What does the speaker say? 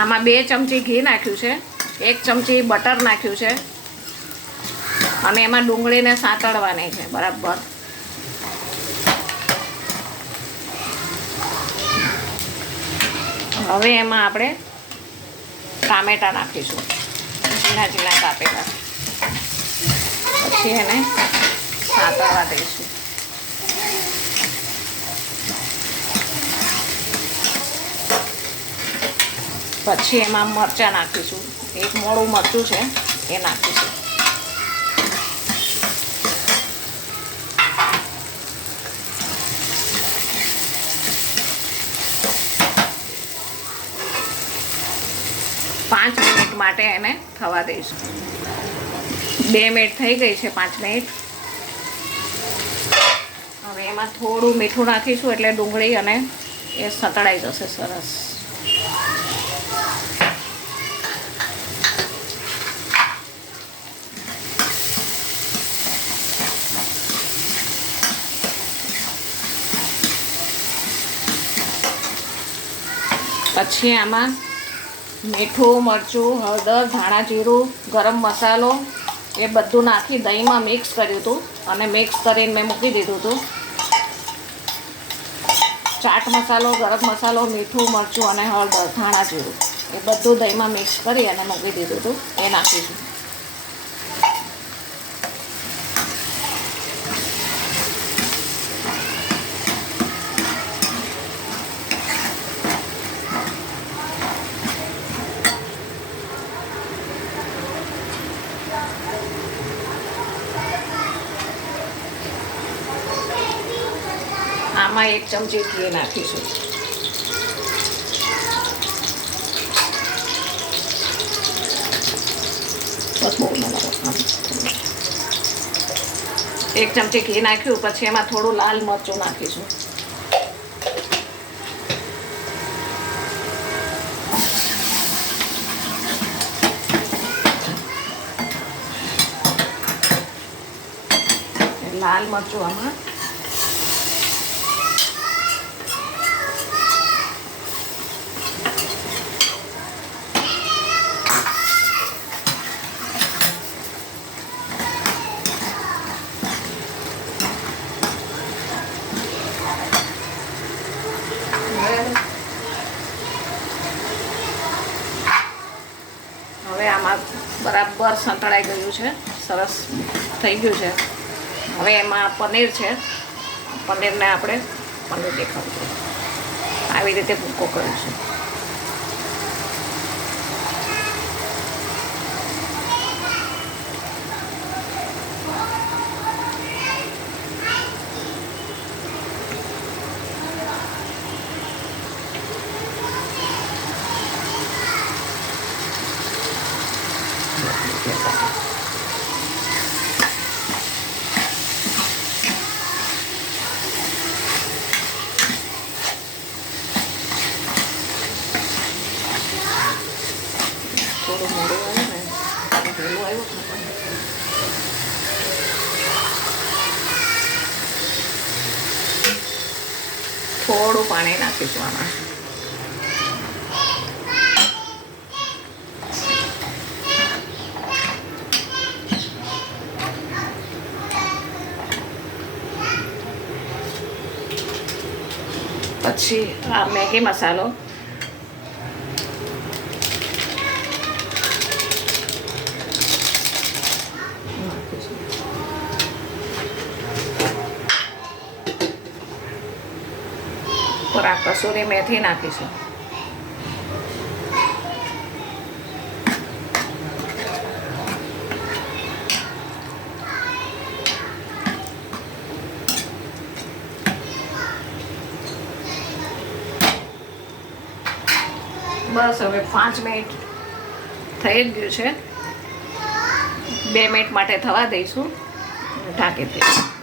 આમાં 2 ચમચી ઘી નાખ્યું છે, 1 ચમચી બટર નાખ્યું છે અને એમાં ડુંગળીને સાતળવાની છે બરાબર. હવે એમાં આપણે ટામેટા નાખીશું, ઝીણા ઝીણા કાપેલા. પછી એને સાતળવા દઈશું. પછી એમાં મરચાં નાખીશું, 1 મોળું મરચું છે એ નાખીશું. પાંચ મિનિટ માટે એને થવા દઈશું. 2 મિનિટ થઈ ગઈ છે, 5 મિનિટ. હવે એમાં થોડું મીઠું નાખીશું એટલે ડુંગળી અને એ સતળાઈ જશે સરસ. પછી આમાં મીઠું, મરચું, હળદર, ધાણા જીરું, ગરમ મસાલો એ બધું નાખી દહીંમાં મિક્સ કર્યું હતું અને મિક્સ કરીને મેં મૂકી દીધું હતું. ચાટ મસાલો, ગરમ મસાલો, મીઠું, મરચું અને હળદર, ધાણા જીરું એ બધું દહીંમાં મિક્સ કરી અને મૂકી દીધું હતું. એ નાખીશું. આમાં 1 ચમચી ઘી નાખીશું. બસ બહુ ના લાગે. 1 ચમચી ઘી નાખ્યું. પછી એમાં થોડું લાલ મરચું નાખીશું. લાલ મરચું આમાં હવે આમાં બરાબર સંતળાઈ ગયું છે, સરસ થઈ ગયું છે. હવે એમાં પનીર છે, પનીરને આપણે પનીર દેખાડશું આવી રીતે ભૂકો કરીશું. થોડું મોડું આવ્યું ને, વહેલું આવ્યું. થોડું પાણી નાખીશું આમાં. પછી આ મેગી મસાલો પર આ કસૂરી મેથી નાખીશું. બસ હવે 5 મિનિટ થઈ જ ગયું છે. 2 મિનિટ માટે થવા દઈશું, ઢાંકી દઈશું.